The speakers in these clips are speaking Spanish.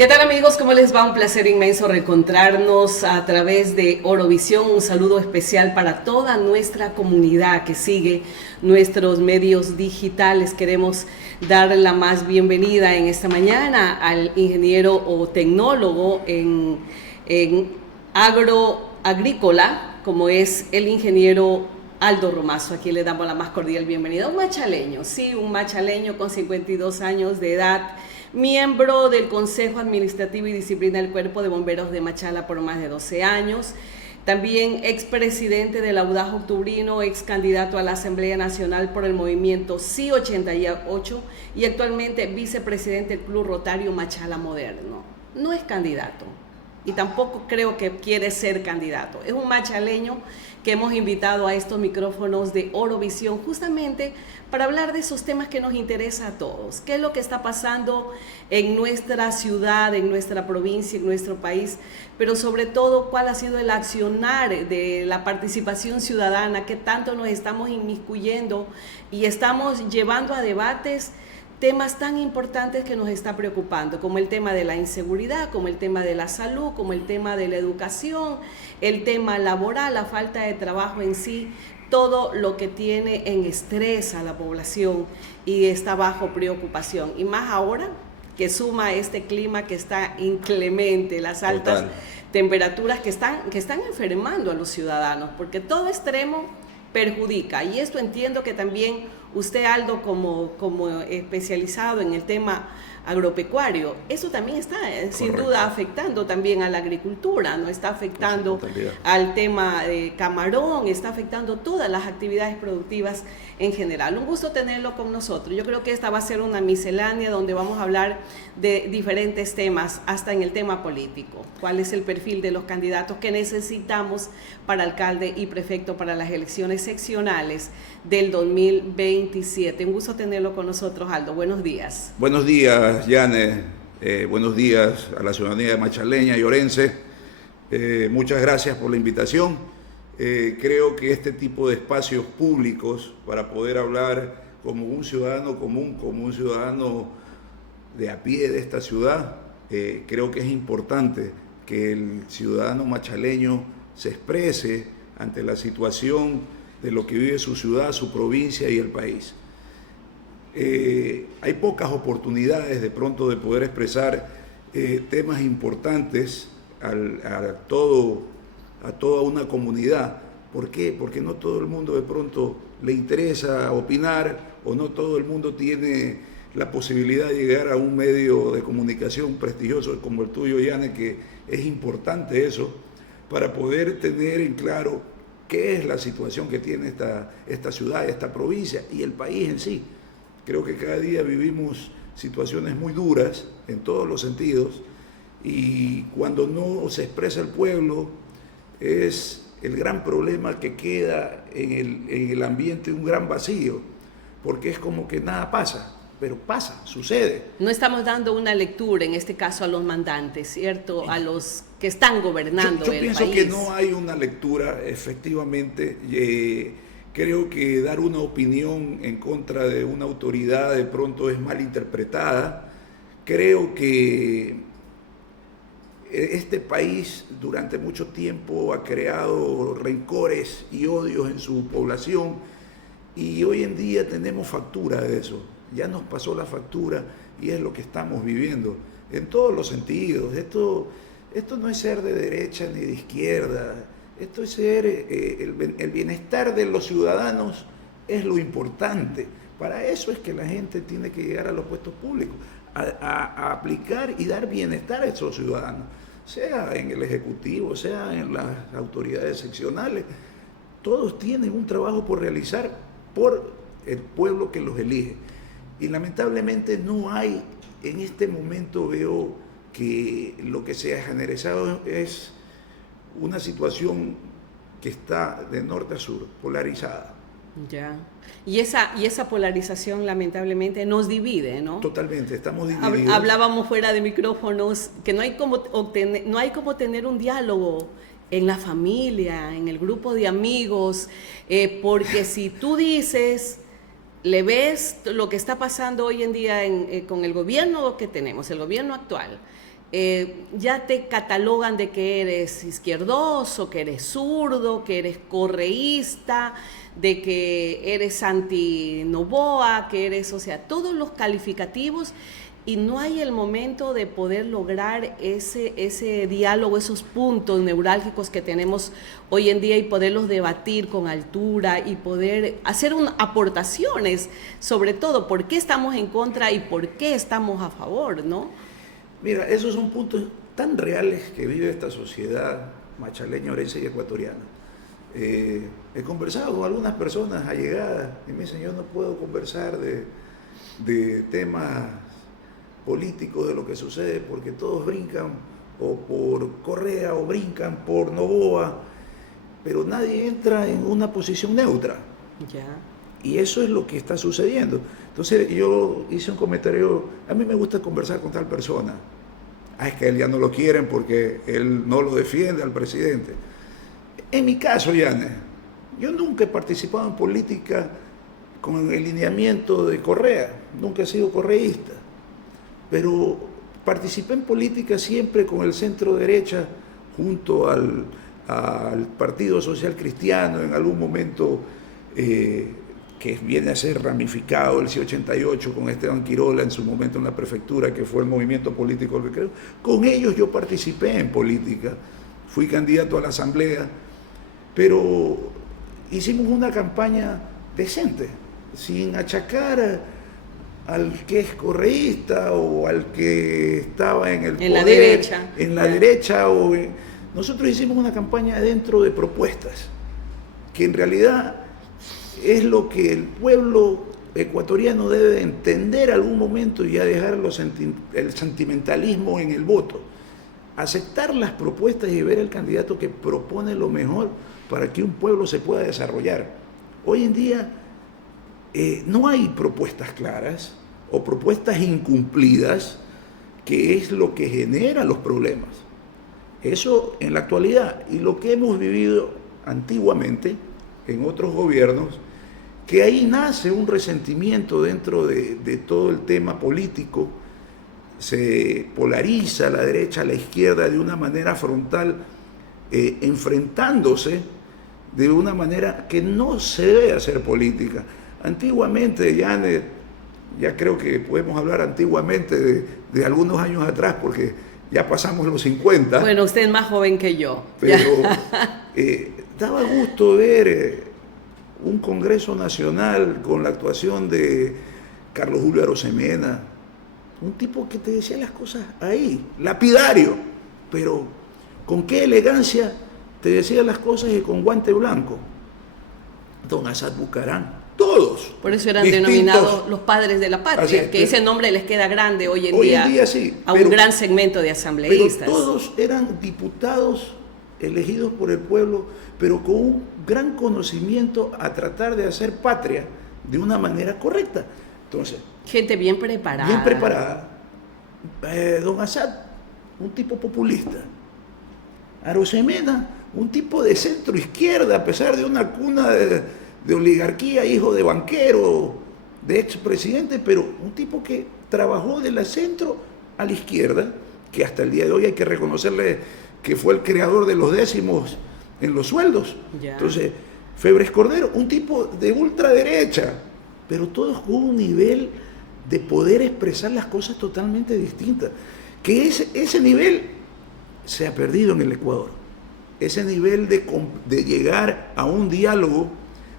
¿Qué tal amigos? ¿Cómo les va? Un placer inmenso reencontrarnos a través de Orovisión. Un saludo especial para toda nuestra comunidad que sigue nuestros medios digitales. Queremos dar la más bienvenida en esta mañana al ingeniero o tecnólogo en agroagrícola, como es el ingeniero Aldo Romazo. Aquí le damos la más cordial bienvenida. Un machaleño, sí, un machaleño con 52 años de edad, miembro del Consejo Administrativo y Disciplina del Cuerpo de Bomberos de Machala por más de 12 años, también expresidente del Audaz Octubrino, ex candidato a la Asamblea Nacional por el movimiento Sí 88 y actualmente vicepresidente del Club Rotario Machala Moderno. No es candidato y tampoco creo que quiere ser candidato. Es un machaleño que hemos invitado a estos micrófonos de Orovisión justamente para hablar de esos temas que nos interesa a todos. ¿Qué es lo que está pasando en nuestra ciudad, en nuestra provincia, en nuestro país? Pero sobre todo, ¿cuál ha sido el accionar de la participación ciudadana? ¿Qué tanto nos estamos inmiscuyendo y estamos llevando a debates temas tan importantes que nos está preocupando, como el tema de la inseguridad, como el tema de la salud, como el tema de la educación, el tema laboral, la falta de trabajo en sí, todo lo que tiene en estrés a la población y está bajo preocupación? Y más ahora que suma este clima que está inclemente, las altas temperaturas que están enfermando a los ciudadanos, porque todo extremo perjudica. Y esto entiendo que también usted, Aldo, como especializado en el tema agropecuario, eso también está sin duda afectando también a la agricultura, ¿no? Está afectando al tema de camarón, está afectando todas las actividades productivas en general. Un gusto tenerlo con nosotros. Yo creo que esta va a ser una miscelánea donde vamos a hablar de diferentes temas, hasta en el tema político. ¿Cuál es el perfil de los candidatos que necesitamos para alcalde y prefecto para las elecciones seccionales del 2027? Un gusto tenerlo con nosotros, Aldo. Buenos días. Buenos días, Yane. Buenos días a la ciudadanía machaleña y orense. Muchas gracias por la invitación. Creo que este tipo de espacios públicos para poder hablar como un ciudadano común, como un ciudadano de a pie de esta ciudad, creo que es importante que el ciudadano machaleño se exprese ante la situación de lo que vive su ciudad, su provincia y el país. Hay pocas oportunidades de pronto de poder expresar temas importantes a toda una comunidad. ¿Por qué? Porque no todo el mundo de pronto le interesa opinar, o no todo el mundo tiene la posibilidad de llegar a un medio de comunicación prestigioso como el tuyo, Yane, que es importante eso, para poder tener en claro qué es la situación que tiene esta ciudad, esta provincia y el país en sí. Creo que cada día vivimos situaciones muy duras en todos los sentidos, y cuando no se expresa el pueblo es el gran problema que queda en el ambiente, un gran vacío, porque es como que nada pasa, pero pasa, sucede. No estamos dando una lectura, en este caso, a los mandantes, ¿cierto? A los que están gobernando el país. Yo pienso que no hay una lectura, efectivamente. Creo que dar una opinión en contra de una autoridad de pronto es mal interpretada. Creo que este país durante mucho tiempo ha creado rencores y odios en su población, y hoy en día tenemos factura de eso. Ya nos pasó la factura y es lo que estamos viviendo en todos los sentidos. Esto no es ser de derecha ni de izquierda. Esto es ser, el bienestar de los ciudadanos es lo importante. Para eso es que la gente tiene que llegar a los puestos públicos, a aplicar y dar bienestar a esos ciudadanos, sea en el Ejecutivo, sea en las autoridades seccionales. Todos tienen un trabajo por realizar por el pueblo que los elige. Y lamentablemente no hay, en este momento veo que lo que se ha generalizado es una situación que está de norte a sur, polarizada. Ya. Y esa polarización lamentablemente nos divide, ¿no? Totalmente, estamos divididos. Hablábamos fuera de micrófonos que no hay como tener un diálogo en la familia, en el grupo de amigos, porque si tú dices, le ves lo que está pasando hoy en día con el gobierno que tenemos, el gobierno actual, ya te catalogan de que eres izquierdoso, que eres zurdo, que eres correísta, de que eres anti-Noboa, que eres, o sea, todos los calificativos, y no hay el momento de poder lograr ese diálogo, esos puntos neurálgicos que tenemos hoy en día y poderlos debatir con altura y poder hacer aportaciones, sobre todo, por qué estamos en contra y por qué estamos a favor, ¿no? Mira, esos son puntos tan reales que vive esta sociedad machaleña, orense y ecuatoriana. He conversado con algunas personas allegadas y me dicen, yo no puedo conversar de temas políticos, de lo que sucede, porque todos brincan o por Correa o brincan por Noboa, pero nadie entra en una posición neutra. Ya. Y eso es lo que está sucediendo. Entonces yo hice un comentario, a mí me gusta conversar con tal persona. Es que él ya no lo quieren porque él no lo defiende al presidente. En mi caso, Yane, yo nunca he participado en política con el lineamiento de Correa, nunca he sido correísta, pero participé en política siempre con el centro derecha junto al Partido Social Cristiano, en algún momento que viene a ser ramificado el C88 con Esteban Quirola en su momento en la prefectura, que fue el movimiento político que creo. Con ellos yo participé en política, fui candidato a la asamblea, pero hicimos una campaña decente, sin achacar al que es correísta o al que estaba en el poder, la derecha. En la derecha. Nosotros hicimos una campaña dentro de propuestas, que en realidad es lo que el pueblo ecuatoriano debe entender algún momento y ya dejar el sentimentalismo en el voto. Aceptar las propuestas y ver el candidato que propone lo mejor para que un pueblo se pueda desarrollar. Hoy en día no hay propuestas claras o propuestas incumplidas, que es lo que genera los problemas. Eso en la actualidad, y lo que hemos vivido antiguamente en otros gobiernos, que ahí nace un resentimiento dentro de todo el tema político, se polariza la derecha a la izquierda de una manera frontal, enfrentándose de una manera que no se debe hacer política. Antiguamente, ya creo que podemos hablar antiguamente de algunos años atrás, porque ya pasamos los 50. Bueno, usted es más joven que yo. Pero daba gusto ver un Congreso Nacional con la actuación de Carlos Julio Arosemena, un tipo que te decía las cosas ahí, lapidario, pero con qué elegancia te decía las cosas y con guante blanco. Don Assad Bucarán, todos. Por eso eran distintos, denominados los padres de la patria, así, que ese nombre les queda grande hoy en día sí, a un gran segmento de asambleístas. Pero todos eran diputados elegidos por el pueblo, pero con un gran conocimiento a tratar de hacer patria de una manera correcta. Entonces, gente bien preparada. Bien preparada. Don Assad, un tipo populista. Arosemena, un tipo de centro izquierda, a pesar de una cuna de oligarquía, hijo de banquero, de expresidente, pero un tipo que trabajó de la centro a la izquierda, que hasta el día de hoy hay que reconocerle que fue el creador de los décimos en los sueldos. Ya. Entonces, Febres Cordero, un tipo de ultraderecha, pero todos con un nivel de poder expresar las cosas totalmente distintas. Que ese nivel se ha perdido en el Ecuador. Ese nivel de llegar a un diálogo,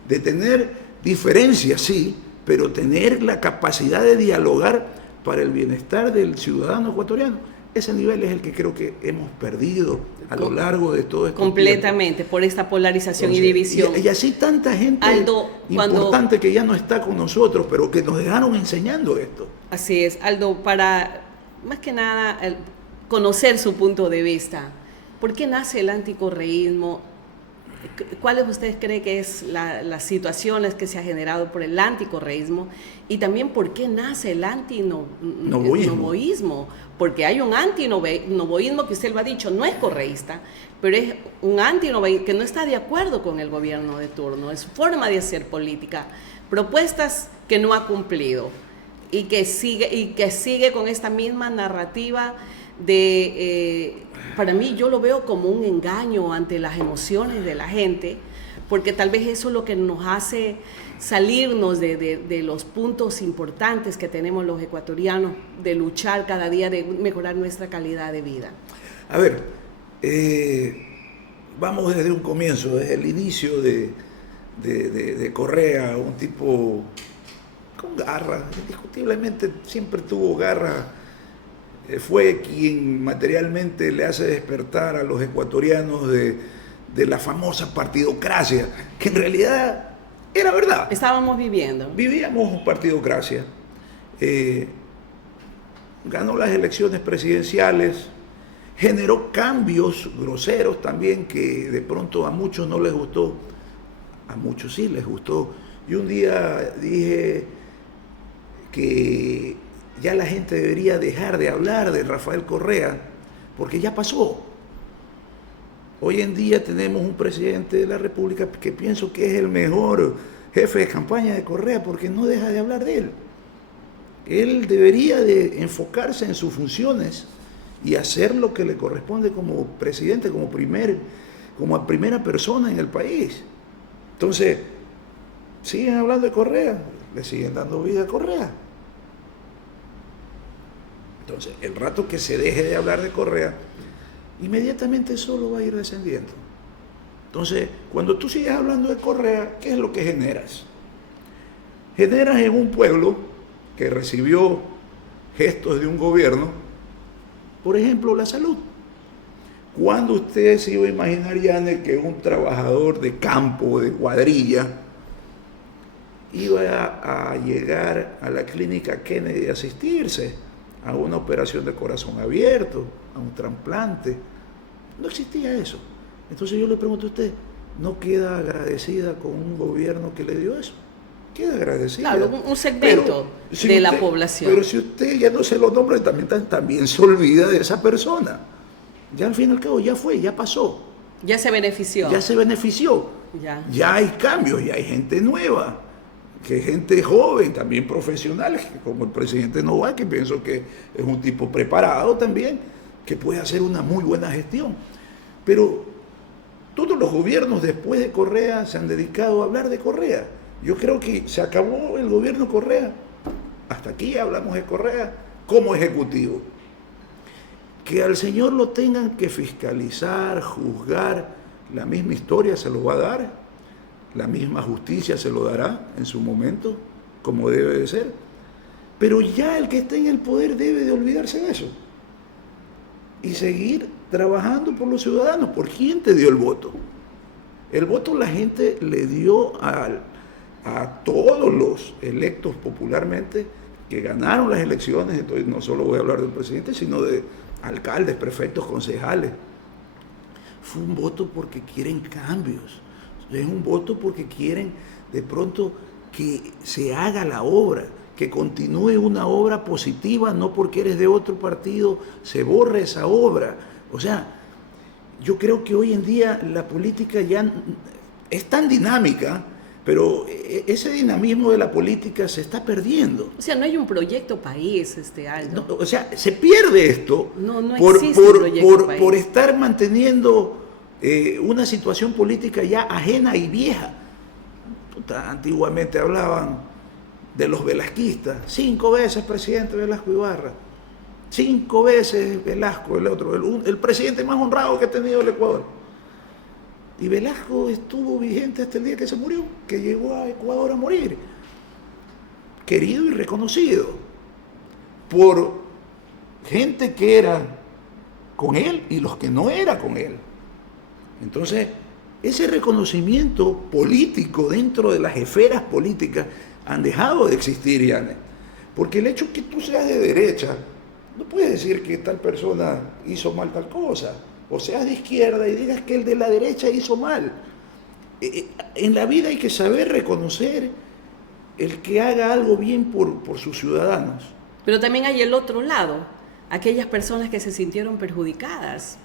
de tener diferencias, sí, pero tener la capacidad de dialogar para el bienestar del ciudadano ecuatoriano. Ese nivel es el que creo que hemos perdido a lo largo de todo esto. Completamente, por esta polarización. Entonces, y división. Y así tanta gente importante que ya no está con nosotros, pero que nos dejaron enseñando esto. Así es, Aldo, para más que nada conocer su punto de vista, ¿por qué nace el anticorreísmo? ¿Cuáles ustedes creen que es las situaciones que se ha generado por el anticorreísmo? Y también, ¿por qué nace el antinovoísmo? Porque hay un antinovoísmo que usted lo ha dicho, no es correísta, pero es un antinovoísmo que no está de acuerdo con el gobierno de turno, es su forma de hacer política, propuestas que no ha cumplido. y que sigue con esta misma narrativa de, para mí yo lo veo como un engaño ante las emociones de la gente, porque tal vez eso es lo que nos hace salirnos de los puntos importantes que tenemos los ecuatorianos, de luchar cada día, de mejorar nuestra calidad de vida. A ver, vamos desde un comienzo, desde el inicio de Correa, un tipo con garra, indiscutiblemente siempre tuvo garra, fue quien materialmente le hace despertar a los ecuatorianos de la famosa partidocracia, que en realidad era verdad. Estábamos Vivíamos partidocracia. Ganó las elecciones presidenciales, generó cambios groseros también que de pronto a muchos no les gustó, a muchos sí les gustó. Y un día dije que ya la gente debería dejar de hablar de Rafael Correa, porque ya pasó. Hoy en día tenemos un presidente de la República que pienso que es el mejor jefe de campaña de Correa, porque no deja de hablar de él. Él debería de enfocarse en sus funciones y hacer lo que le corresponde como presidente, como primera persona en el país. Entonces, siguen hablando de Correa, le siguen dando vida a Correa. Entonces, el rato que se deje de hablar de Correa, inmediatamente solo va a ir descendiendo. Entonces, cuando tú sigues hablando de Correa, ¿qué es lo que generas? Generas en un pueblo que recibió gestos de un gobierno, por ejemplo, la salud. ¿Cuándo usted se iba a imaginar, Yane, que un trabajador de campo, de cuadrilla, iba a llegar a la clínica Kennedy a asistirse a una operación de corazón abierto, a un trasplante? No existía eso. Entonces yo le pregunto a usted, ¿no queda agradecida con un gobierno que le dio eso? Queda agradecida. Claro, un segmento de la población. Pero si usted ya no se lo nombra, también se olvida de esa persona. Ya al fin y al cabo ya fue, ya pasó. Ya se benefició. Ya se benefició. Ya hay cambios, ya hay gente nueva, que gente joven, también profesionales, como el presidente Novoa, que pienso que es un tipo preparado también, que puede hacer una muy buena gestión. Pero todos los gobiernos después de Correa se han dedicado a hablar de Correa. Yo creo que se acabó el gobierno Correa. Hasta aquí hablamos de Correa como ejecutivo. Que al señor lo tengan que fiscalizar, juzgar, la misma historia se lo va a dar, la misma justicia se lo dará en su momento, como debe de ser. Pero ya el que esté en el poder debe de olvidarse de eso y seguir trabajando por los ciudadanos. ¿Por quién te dio el voto? El voto la gente le dio a todos los electos popularmente que ganaron las elecciones. Entonces no solo voy a hablar del presidente, sino de alcaldes, prefectos, concejales. Fue un voto porque quieren cambios. Es un voto porque quieren de pronto que se haga la obra, que continúe una obra positiva, no porque eres de otro partido se borre esa obra. O sea, yo creo que hoy en día la política ya es tan dinámica, pero ese dinamismo de la política se está perdiendo. O sea, no hay un proyecto país, Aldo. No, o sea, se pierde esto por estar manteniendo una situación política ya ajena y vieja. Antiguamente hablaban de los velasquistas, 5 veces presidente Velasco Ibarra, 5 veces Velasco, el presidente más honrado que ha tenido el Ecuador. Y Velasco estuvo vigente hasta el día que se murió, que llegó a Ecuador a morir. Querido y reconocido por gente que era con él y los que no era con él. Entonces, ese reconocimiento político dentro de las esferas políticas han dejado de existir, Yane. Porque el hecho que tú seas de derecha, no puedes decir que tal persona hizo mal tal cosa. O seas de izquierda y digas que el de la derecha hizo mal. En la vida hay que saber reconocer el que haga algo bien por sus ciudadanos. Pero también hay el otro lado, aquellas personas que se sintieron perjudicadas.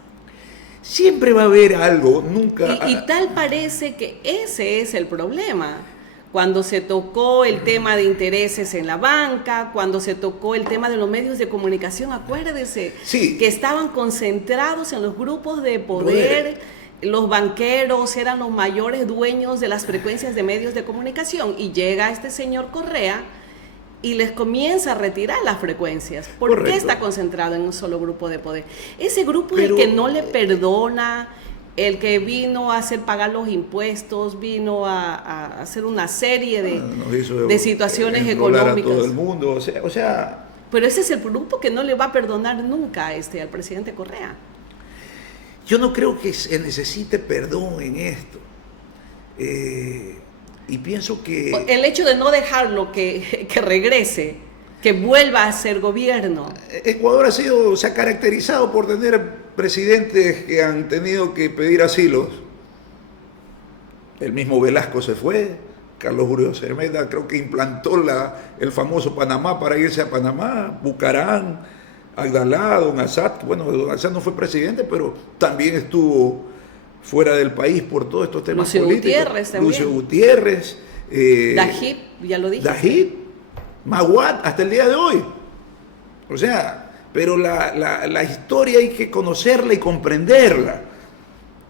Siempre va a haber algo, nunca... Y tal parece que ese es el problema. cuando se tocó el tema de intereses en la banca, cuando se tocó el tema de los medios de comunicación, acuérdese, sí, que estaban concentrados en los grupos de poder, los banqueros eran los mayores dueños de las frecuencias de medios de comunicación, y llega este señor Correa y les comienza a retirar las frecuencias. ¿Por correcto. qué está concentrado en un solo grupo de poder? Ese grupo Pero, el que no le perdona, el que vino a hacer pagar los impuestos, vino a hacer una serie de situaciones económicas. A todo el mundo, o sea, pero ese es el grupo que no le va a perdonar nunca al presidente Correa. yo no creo que se necesite perdón en esto. Y pienso que... El hecho de no dejarlo que regrese, que vuelva a ser gobierno. Ecuador se ha caracterizado por tener presidentes que han tenido que pedir asilos. El mismo Velasco se fue, Carlos Julio Cermeda creo que implantó el famoso Panamá para irse a Panamá, Bucarán, Agdalá, Don Assad, bueno, Don Assad no fue presidente, pero también estuvo fuera del país por todos estos temas Lucio políticos. Gutiérrez también. Lucio Gutiérrez. Dajib, ya lo dije. Dajib, Maguad, hasta el día de hoy. O sea, pero la historia hay que conocerla y comprenderla.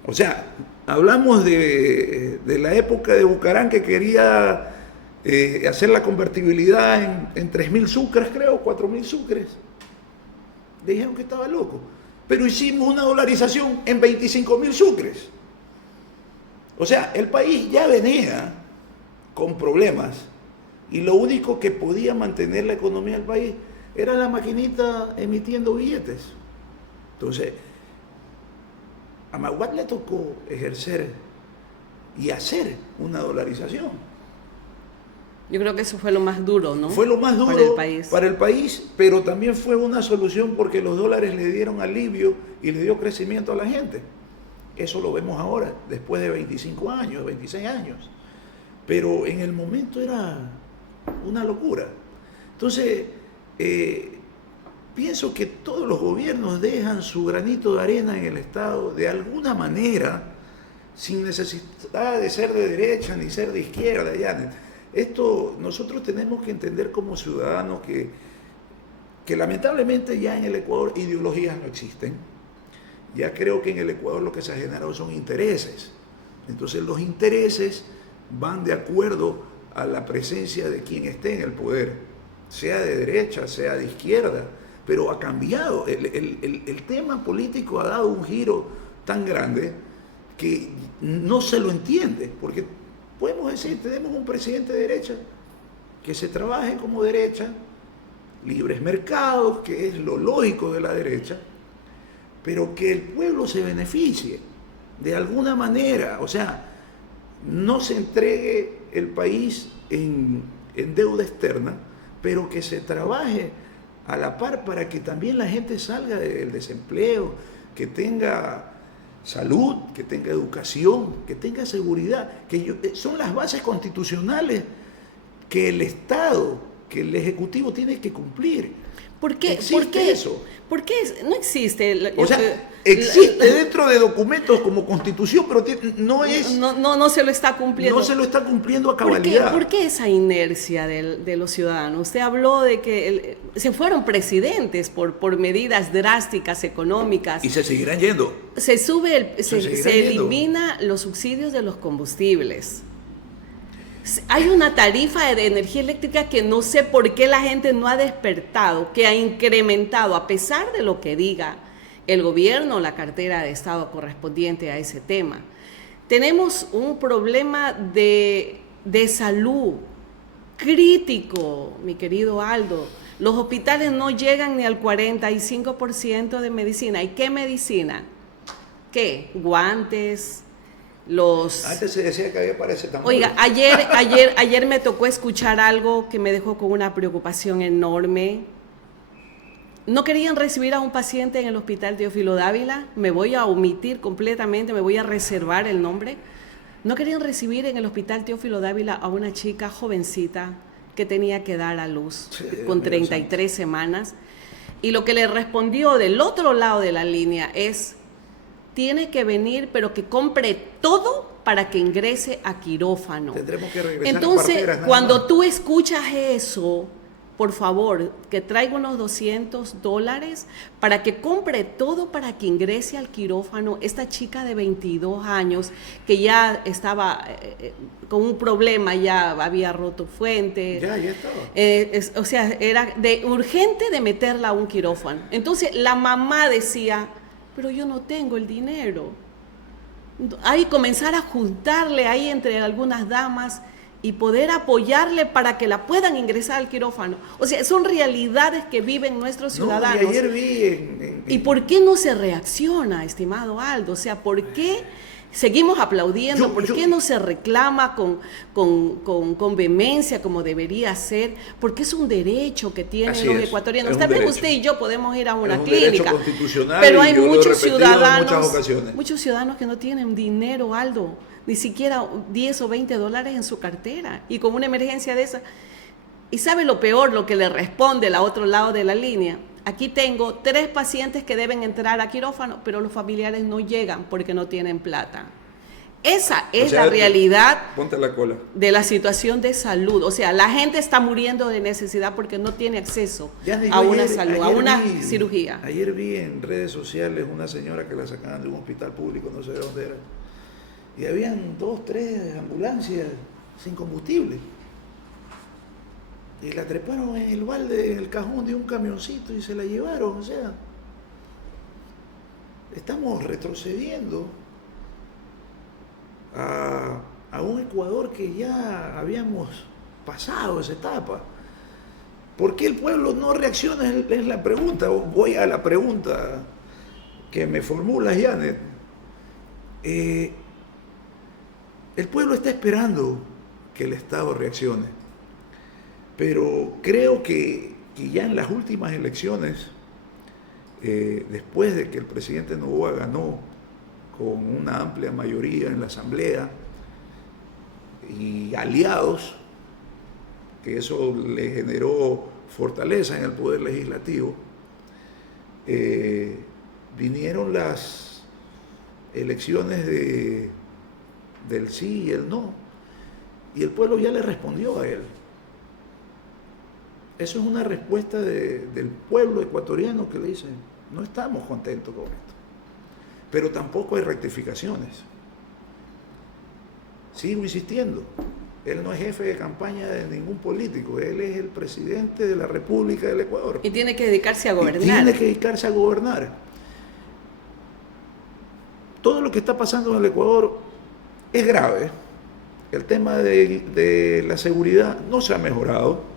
O sea, hablamos de la época de Bucarán, que quería hacer la convertibilidad en 3.000 sucres, creo, 4.000 sucres. Dijeron que estaba loco. Pero hicimos una dolarización en 25.000 sucres. O sea, el país ya venía con problemas y lo único que podía mantener la economía del país era la maquinita emitiendo billetes. Entonces, a Maguad le tocó ejercer y hacer una dolarización. Yo creo que eso fue lo más duro, ¿no? Fue lo más duro para el país, pero también fue una solución porque los dólares le dieron alivio y le dio crecimiento a la gente. Eso lo vemos ahora, después de 25 años, 26 años. Pero en el momento era una locura. Entonces, pienso que todos los gobiernos dejan su granito de arena en el Estado de alguna manera, sin necesidad de ser de derecha ni ser de izquierda. Ya. Esto nosotros tenemos que entender como ciudadanos que lamentablemente ya en el Ecuador ideologías no existen. Ya creo que en el Ecuador lo que se ha generado son intereses. Entonces los intereses van de acuerdo a la presencia de quien esté en el poder, sea de derecha, sea de izquierda, pero ha cambiado. El tema político ha dado un giro tan grande que no se lo entiende, porque podemos decir, tenemos un presidente de derecha que se trabaje como derecha, libres mercados, que es lo lógico de la derecha, pero que el pueblo se beneficie de alguna manera, o sea, no se entregue el país en deuda externa, pero que se trabaje a la par para que también la gente salga del desempleo, que tenga salud, que tenga educación, que tenga seguridad, son las bases constitucionales que el Estado, que el Ejecutivo tiene que cumplir. ¿Por qué? ¿Existe ¿Por qué eso? ¿Por qué no existe? O sea, existe dentro de documentos como Constitución, pero no se lo está cumpliendo. No se lo está cumpliendo a cabalidad. ¿Por qué esa inercia de los ciudadanos? Usted habló de que se fueron presidentes por medidas drásticas económicas. Y se seguirán yendo. Se elimina los subsidios de los combustibles. Hay una tarifa de energía eléctrica que no sé por qué la gente no ha despertado, que ha incrementado, a pesar de lo que diga el gobierno, la cartera de Estado correspondiente a ese tema. Tenemos un problema de salud crítico, mi querido Aldo. Los hospitales no llegan ni al 45% de medicina. ¿Y qué medicina? ¿Qué? Guantes. Antes se decía que había paracetamol. Oiga, ayer me tocó escuchar algo que me dejó con una preocupación enorme. No querían recibir a un paciente en el hospital Teófilo Dávila. Me voy a omitir completamente, me voy a reservar el nombre. No querían recibir en el hospital Teófilo Dávila a una chica jovencita que tenía que dar a luz con 33 semanas. Y lo que le respondió del otro lado de la línea es: tiene que venir, pero que compre todo para que ingrese a quirófano. Tendremos que regresar Entonces, a parteras, nada cuando más. tú escuchas eso, por favor, que traiga unos $200 para que compre todo para que ingrese al quirófano. Esta chica de 22 años que ya estaba con un problema, ya había roto fuente. Ya estaba. O sea, era urgente de meterla a un quirófano. Entonces la mamá decía, pero yo no tengo el dinero. Ahí comenzar a juntarle ahí entre algunas damas y poder apoyarle para que la puedan ingresar al quirófano. O sea, son realidades que viven nuestros ciudadanos. No, y ayer vi ¿Y por qué no se reacciona, estimado Aldo? O sea, ¿por qué seguimos aplaudiendo? ¿Por qué no se reclama con vehemencia como debería ser? Porque es un derecho que tienen los ecuatorianos. Tal vez usted y yo podemos ir a una clínica, pero hay muchos ciudadanos que no tienen dinero, Aldo, ni siquiera $10 o $20 en su cartera, y con una emergencia de esa. ¿Y sabe lo peor, lo que le responde el otro lado de la línea? Aquí tengo 3 pacientes que deben entrar a quirófano, pero los familiares no llegan porque no tienen plata. Esa es la realidad de la situación de salud. O sea, la gente está muriendo de necesidad porque no tiene acceso a una salud, a una cirugía. Ayer vi en redes sociales una señora que la sacaban de un hospital público, no sé de dónde era, y habían 2, 3 ambulancias sin combustible. Y la treparon en el balde, en el cajón de un camioncito y se la llevaron. O sea, estamos retrocediendo a un Ecuador que ya habíamos pasado esa etapa. ¿Por qué el pueblo no reacciona? Es la pregunta. Voy a la pregunta que me formula Janet. El pueblo está esperando que el Estado reaccione, pero creo que ya en las últimas elecciones, después de que el presidente Noboa ganó con una amplia mayoría en la Asamblea y aliados, que eso le generó fortaleza en el poder legislativo, vinieron las elecciones del sí y el no, y el pueblo ya le respondió a él. Eso es una respuesta del pueblo ecuatoriano que le dice, no estamos contentos con esto, pero tampoco hay rectificaciones. Sigo insistiendo, él no es jefe de campaña de ningún político, él es el presidente de la República del Ecuador. Y tiene que dedicarse a gobernar. Tiene que dedicarse a gobernar. Todo lo que está pasando en el Ecuador es grave. El tema de la seguridad no se ha mejorado.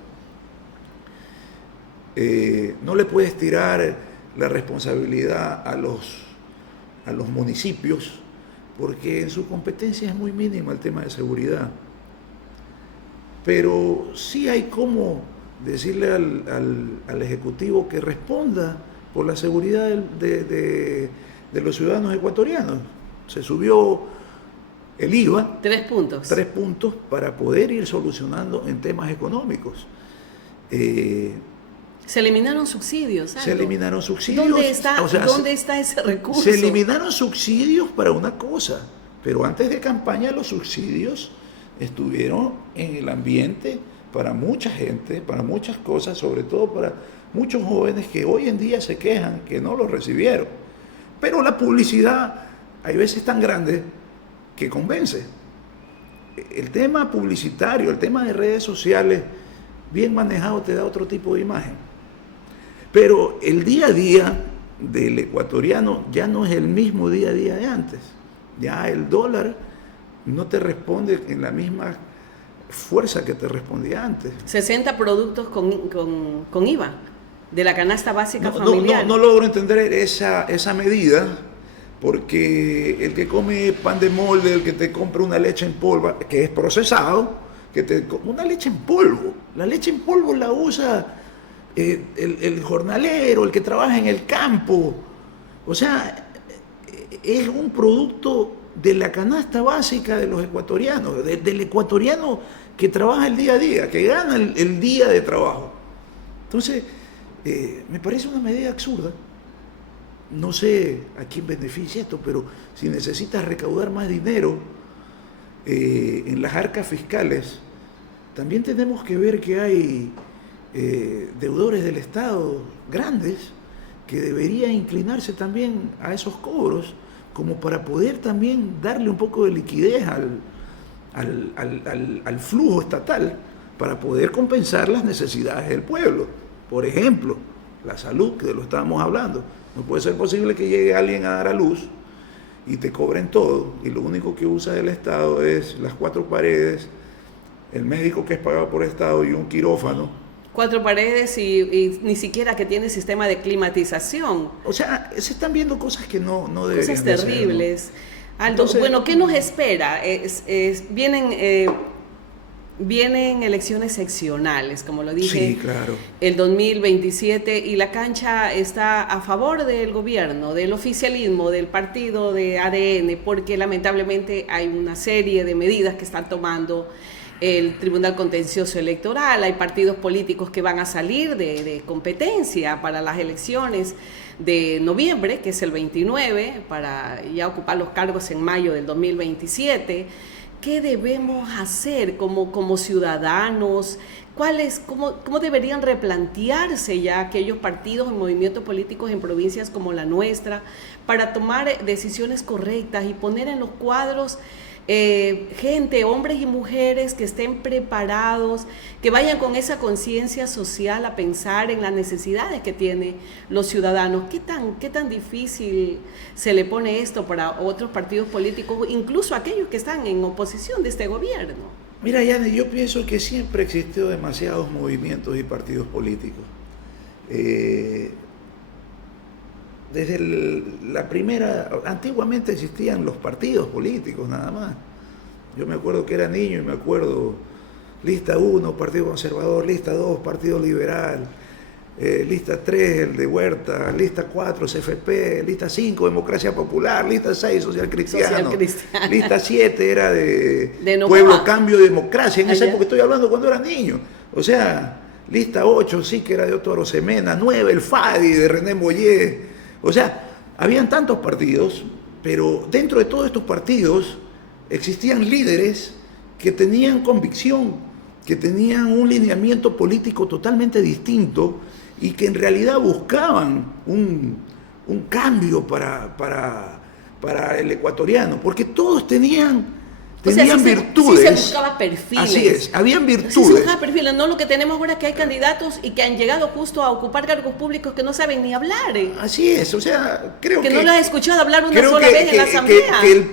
No le puedes tirar la responsabilidad a los municipios, porque en su competencia es muy mínima el tema de seguridad. Pero sí hay cómo decirle al Ejecutivo que responda por la seguridad de los ciudadanos ecuatorianos. Se subió el IVA 3 puntos. 3 puntos para poder ir solucionando en temas económicos. Se eliminaron subsidios. Se eliminaron subsidios. ¿Dónde está ese recurso? Se eliminaron subsidios para una cosa, pero antes de campaña los subsidios estuvieron en el ambiente para mucha gente, para muchas cosas, sobre todo para muchos jóvenes que hoy en día se quejan que no los recibieron. Pero la publicidad hay veces tan grande que convence. El tema publicitario, el tema de redes sociales, bien manejado te da otro tipo de imagen. Pero el día a día del ecuatoriano ya no es el mismo día a día de antes. Ya el dólar no te responde en la misma fuerza que te respondía antes. 60 productos con IVA de la canasta básica familiar. No logro entender esa medida, porque el que come pan de molde, el que te compra una leche en polvo, que es procesado, una leche en polvo. La leche en polvo la usa el jornalero, el que trabaja en el campo. O sea, es un producto de la canasta básica de los ecuatorianos, del ecuatoriano que trabaja el día a día, que gana el día de trabajo. Entonces, me parece una medida absurda, no sé a quién beneficia esto, pero si necesitas recaudar más dinero en las arcas fiscales, también tenemos que ver que hay deudores del Estado grandes que deberían inclinarse también a esos cobros como para poder también darle un poco de liquidez al flujo estatal para poder compensar las necesidades del pueblo. Por ejemplo, la salud, que de lo estábamos hablando. No puede ser posible que llegue alguien a dar a luz y te cobren todo y lo único que usa el Estado es las 4 paredes, el médico que es pagado por el Estado y un quirófano. 4 paredes y ni siquiera que tiene sistema de climatización. O sea, se están viendo cosas que no deberían cosas de ser, terribles. ¿no? Aldo, Entonces, bueno, ¿qué nos espera? Vienen elecciones seccionales, como lo dije, sí, claro. el 2027, y la cancha está a favor del gobierno, del oficialismo, del partido de ADN, porque lamentablemente hay una serie de medidas que están tomando el Tribunal Contencioso Electoral. Hay partidos políticos que van a salir de competencia para las elecciones de noviembre, que es el 29, para ya ocupar los cargos en mayo del 2027. ¿Qué debemos hacer como ciudadanos? ¿Cómo deberían replantearse ya aquellos partidos y movimientos políticos en provincias como la nuestra para tomar decisiones correctas y poner en los cuadros gente, hombres y mujeres que estén preparados, que vayan con esa conciencia social a pensar en las necesidades que tienen los ciudadanos? ¿Qué tan difícil se le pone esto para otros partidos políticos, incluso aquellos que están en oposición de este gobierno? Mira, Yane, yo pienso que siempre existió demasiados movimientos y partidos políticos. Desde la primera, antiguamente existían los partidos políticos nada más. Yo me acuerdo que era niño y me acuerdo lista 1, Partido Conservador, lista 2, Partido Liberal, lista 3, el de Huerta, lista 4, CFP, lista 5, Democracia Popular, lista 6, Social Cristiano, lista 7 era de Pueblo, Cambio, Democracia. En esa época estoy hablando cuando era niño. O sea, lista 8 sí que era de Otto Arosemena, 9 el FADI de René Mollé. O sea, habían tantos partidos, pero dentro de todos estos partidos existían líderes que tenían convicción, que tenían un lineamiento político totalmente distinto y que en realidad buscaban un cambio para el ecuatoriano, porque todos tenían virtudes. Sí se buscaba perfiles. Así es, habían virtudes. Sí se buscaba perfiles, no lo que tenemos ahora, que hay candidatos y que han llegado justo a ocupar cargos públicos que no saben ni hablar. Así es, o sea, creo que no lo has escuchado hablar una sola vez en la asamblea. Que el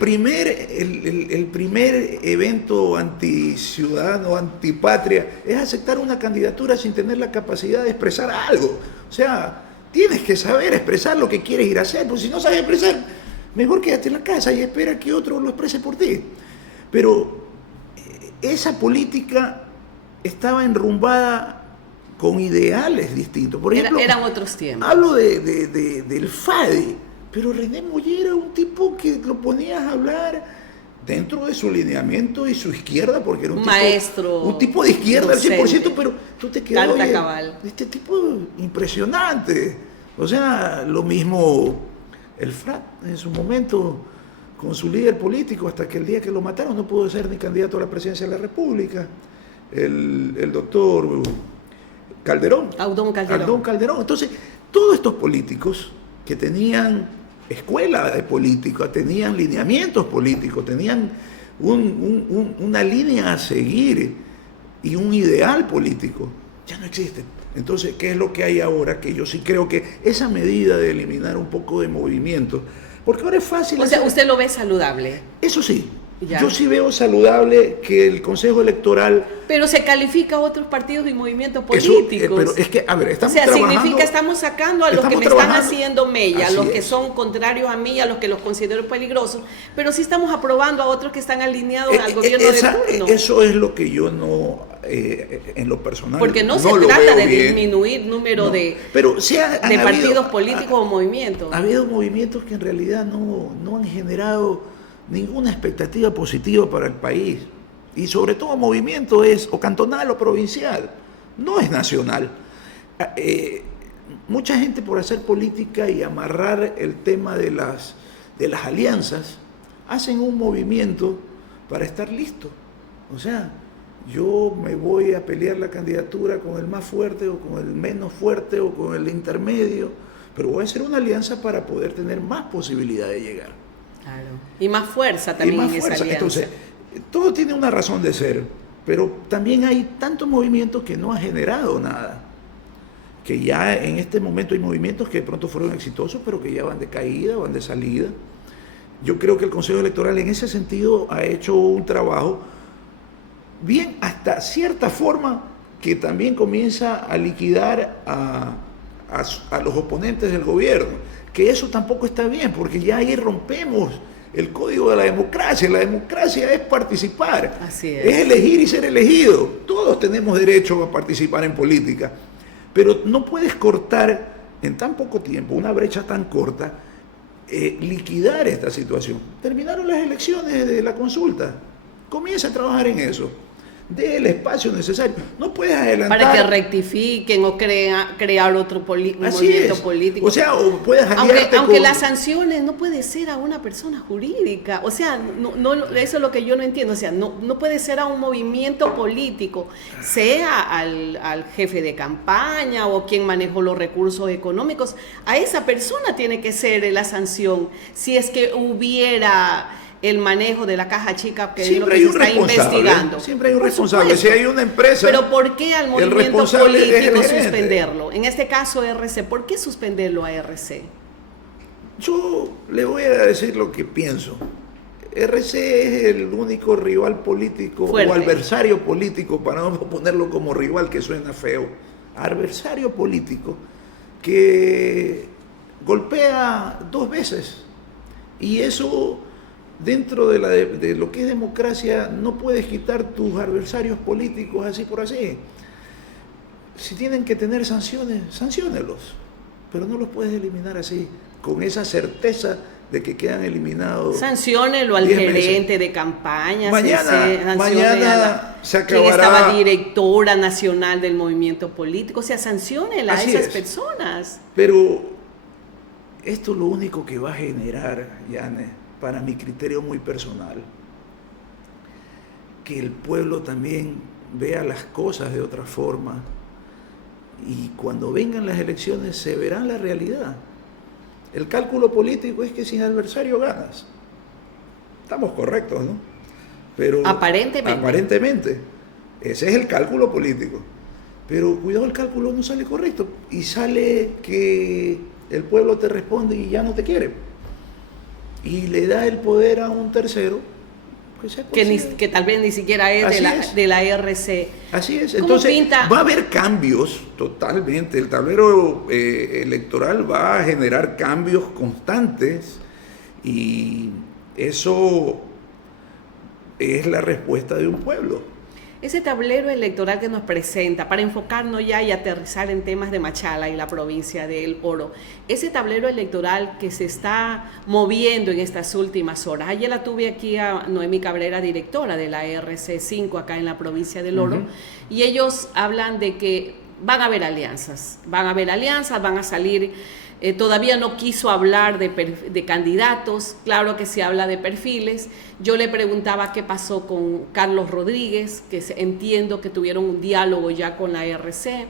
primer evento anticiudadano, antipatria, es aceptar una candidatura sin tener la capacidad de expresar algo. O sea, tienes que saber expresar lo que quieres ir a hacer, porque si no sabes expresar, mejor quédate en la casa y espera que otro lo exprese por ti. Pero esa política estaba enrumbada con ideales distintos. Por ejemplo, eran otros tiempos. Hablo del FADI, pero René Mollé era un tipo que lo ponías a hablar dentro de su lineamiento y su izquierda, porque era un tipo de izquierda al 100%, pero tú te quedas, este tipo impresionante. O sea, lo mismo el FRAP en su momento con su líder político, hasta que el día que lo mataron no pudo ser ni candidato a la presidencia de la República, el doctor Calderón. Audón Calderón. Entonces, todos estos políticos que tenían escuela de política, tenían lineamientos políticos, tenían una línea a seguir y un ideal político, ya no existen. Entonces, ¿qué es lo que hay ahora? Que yo sí creo que esa medida de eliminar un poco de movimiento, porque ahora es fácil. O sea, ¿usted lo ve saludable? Eso sí. Ya. Yo sí veo saludable que el Consejo Electoral... Pero se califica a otros partidos y movimientos políticos. Pero es que, a ver, estamos trabajando... significa estamos sacando a los que me están haciendo mella, a los que son contrarios a mí, a los que los considero peligrosos, pero sí estamos aprobando a otros que están alineados al gobierno de turno. Eso es lo que yo no, en lo personal, porque no se trata de disminuir número de partidos políticos o movimientos. Ha habido movimientos que en realidad no han generado ninguna expectativa positiva para el país, y sobre todo movimiento es o cantonal o provincial, no es nacional. mucha gente por hacer política y amarrar el tema de las alianzas, hacen un movimiento para estar listo. O sea, yo me voy a pelear la candidatura con el más fuerte o con el menos fuerte o con el intermedio, pero voy a hacer una alianza para poder tener más posibilidad de llegar. Claro. Y más fuerza también en esa alianza. Entonces, todo tiene una razón de ser, pero también hay tantos movimientos que no ha generado nada. Que ya en este momento hay movimientos que de pronto fueron exitosos, pero que ya van de caída, van de salida. Yo creo que el Consejo Electoral en ese sentido ha hecho un trabajo bien, hasta cierta forma, que también comienza a liquidar a los oponentes del gobierno, que eso tampoco está bien, porque ya ahí rompemos el código de la democracia. La democracia es participar, Así es elegir y ser elegido. Todos tenemos derecho a participar en política, pero no puedes cortar en tan poco tiempo, una brecha tan corta, liquidar esta situación. Terminaron las elecciones de la consulta, comienza a trabajar en eso. Dé el espacio necesario. No puedes adelantar. Para que rectifiquen o crear otro movimiento político. O sea, o puedes aliarte aunque las sanciones no puede ser a una persona jurídica. O sea, eso es lo que yo no entiendo. O sea, no puede ser a un movimiento político, sea al jefe de campaña o quien manejó los recursos económicos. A esa persona tiene que ser la sanción. Si es que hubiera el manejo de la caja chica, que es lo que se está investigando. Siempre hay un responsable. Si hay una empresa, pero ¿por qué al movimiento político suspenderlo? En este caso RC, ¿por qué suspenderlo a RC? Yo le voy a decir lo que pienso. RC es el único rival político fuerte, o adversario político, para no ponerlo como rival, que suena feo, adversario político que golpea 2 veces, y eso, dentro de lo que es democracia, no puedes quitar tus adversarios políticos así por así. Si tienen que tener sanciones, sanciónelos, pero no los puedes eliminar así, con esa certeza de que quedan eliminados. Sanciónelo al gerente de campaña. Mañana se acabará. Quien estaba directora nacional del movimiento político. O sea, sanciónela a esas personas. Pero esto lo único que va a generar, Yane, para mi criterio muy personal, que el pueblo también vea las cosas de otra forma, y cuando vengan las elecciones se verá la realidad. El cálculo político es que sin adversario ganas. Estamos correctos, ¿no? Pero aparentemente. Ese es el cálculo político. Pero cuidado, el cálculo no sale correcto y sale que el pueblo te responde y ya no te quiere. Y le da el poder a un tercero que tal vez ni siquiera es de la RC. Así es. Entonces va a haber cambios totalmente. El tablero electoral va a generar cambios constantes, y eso es la respuesta de un pueblo. Ese tablero electoral que nos presenta, para enfocarnos ya y aterrizar en temas de Machala y la provincia de El Oro, ese tablero electoral que se está moviendo en estas últimas horas. Ayer la tuve aquí a Noemí Cabrera, directora de la RC5 acá en la provincia del Oro, y ellos hablan de que van a haber alianzas, van a salir. Todavía no quiso hablar de candidatos, claro que se habla de perfiles. Yo le preguntaba qué pasó con Carlos Rodríguez, que entiendo que tuvieron un diálogo ya con la RC.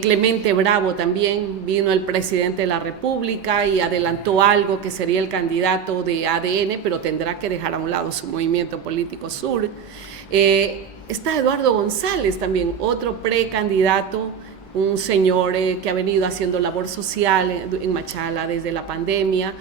Clemente Bravo también, vino el presidente de la República y adelantó algo que sería el candidato de ADN, pero tendrá que dejar a un lado su movimiento político sur. Está Eduardo González también, otro precandidato, un señor que ha venido haciendo labor social en Machala desde la pandemia,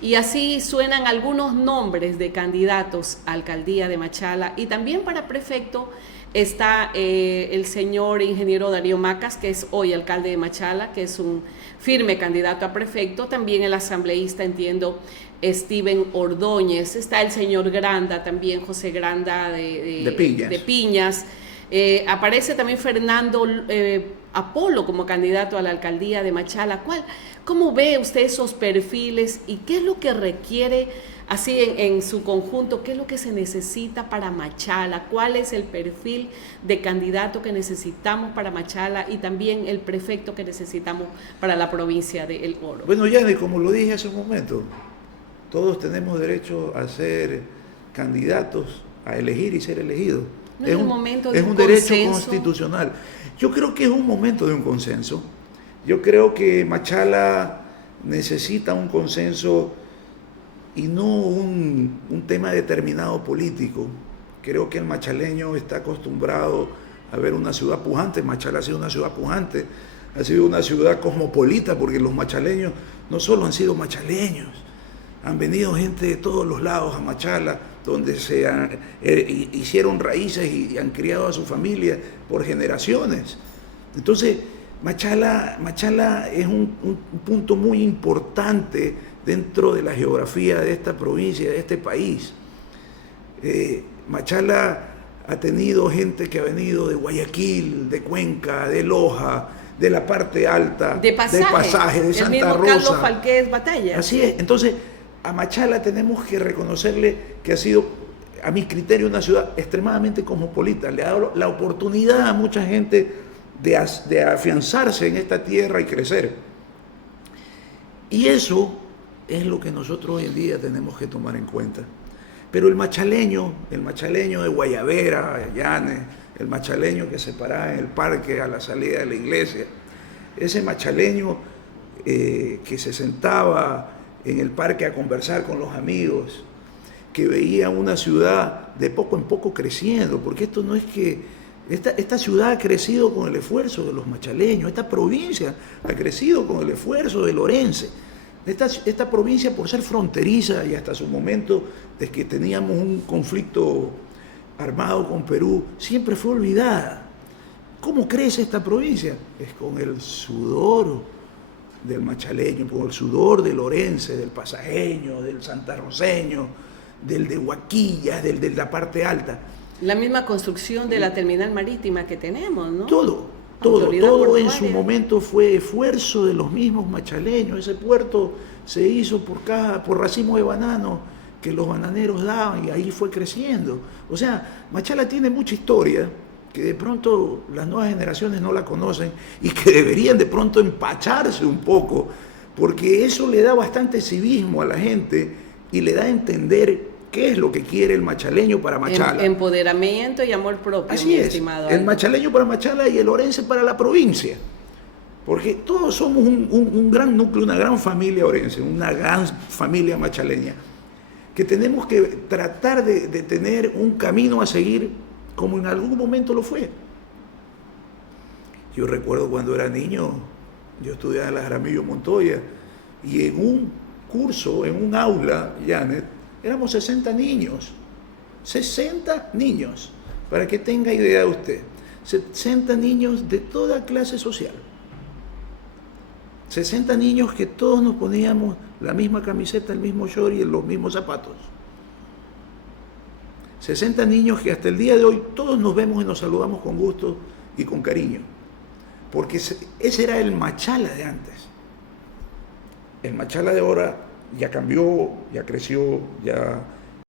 y así suenan algunos nombres de candidatos a alcaldía de Machala. Y también para prefecto está el señor ingeniero Darío Macas, que es hoy alcalde de Machala, que es un firme candidato a prefecto. También el asambleísta, entiendo, Steven Ordóñez. Está el señor Granda también, José Granda de Piñas. Aparece también Fernando Apolo como candidato a la alcaldía de Machala. ¿Cómo ve usted esos perfiles y qué es lo que requiere, así en su conjunto, qué es lo que se necesita para Machala? ¿Cuál es el perfil de candidato que necesitamos para Machala y también el prefecto que necesitamos para la provincia de El Oro? Bueno, Yane, como lo dije hace un momento, todos tenemos derecho a ser candidatos, a elegir y ser elegidos. ¿No es un momento de es un un derecho consenso constitucional. Yo creo que es un momento de un consenso. Yo creo que Machala necesita un consenso y no un tema determinado político. Creo que el machaleño está acostumbrado a ver una ciudad pujante. Machala ha sido una ciudad pujante, ha sido una ciudad cosmopolita, porque los machaleños no solo han sido machaleños, han venido gente de todos los lados a Machala, donde hicieron raíces y han criado a su familia por generaciones. Entonces, Machala es un punto muy importante dentro de la geografía de esta provincia, de este país. Machala ha tenido gente que ha venido de Guayaquil, de Cuenca, de Loja, de la parte alta, de Pasaje, de Santa el mismo Rosa. Carlos Falqués Batalla. Así es. Entonces, a Machala tenemos que reconocerle que ha sido, a mi criterio, una ciudad extremadamente cosmopolita. Le ha dado la oportunidad a mucha gente de afianzarse en esta tierra y crecer. Y eso es lo que nosotros hoy en día tenemos que tomar en cuenta. Pero el machaleño de Guayabera, Llanes, el machaleño que se paraba en el parque a la salida de la iglesia, ese machaleño que se sentaba en el parque a conversar con los amigos, que veía una ciudad de poco en poco creciendo, porque esto no es que esta ciudad ha crecido con el esfuerzo de los machaleños, esta provincia ha crecido con el esfuerzo del orense. Esta provincia, por ser fronteriza y hasta su momento de que teníamos un conflicto armado con Perú, siempre fue olvidada. ¿Cómo crece esta provincia? Es con el sudor del machaleño, con el sudor del orense, del pasajeño, del santarroceño, del de Huaquillas, del de la parte alta. La misma construcción de la terminal marítima que tenemos, ¿no? Todo en su momento fue esfuerzo de los mismos machaleños. Ese puerto se hizo por racimos de banano que los bananeros daban y ahí fue creciendo. O sea, Machala tiene mucha historia que de pronto las nuevas generaciones no la conocen y que deberían de pronto empacharse un poco, porque eso le da bastante civismo a la gente y le da a entender qué es lo que quiere el machaleño para Machala. Empoderamiento y amor propio, así mi es, estimado. El machaleño para Machala y el orense para la provincia. Porque todos somos un gran núcleo, una gran familia orense, una gran familia machaleña, que tenemos que tratar de tener un camino a seguir como en algún momento lo fue. Yo recuerdo cuando era niño, yo estudiaba en la Jaramillo Montoya, y en un curso, en un aula, Janet, éramos 60 niños, para que tenga idea usted, 60 niños de toda clase social, 60 niños que todos nos poníamos la misma camiseta, el mismo short y los mismos zapatos, 60 niños que hasta el día de hoy todos nos vemos y nos saludamos con gusto y con cariño, porque ese era el Machala de antes. El Machala de ahora ya cambió, ya creció, ya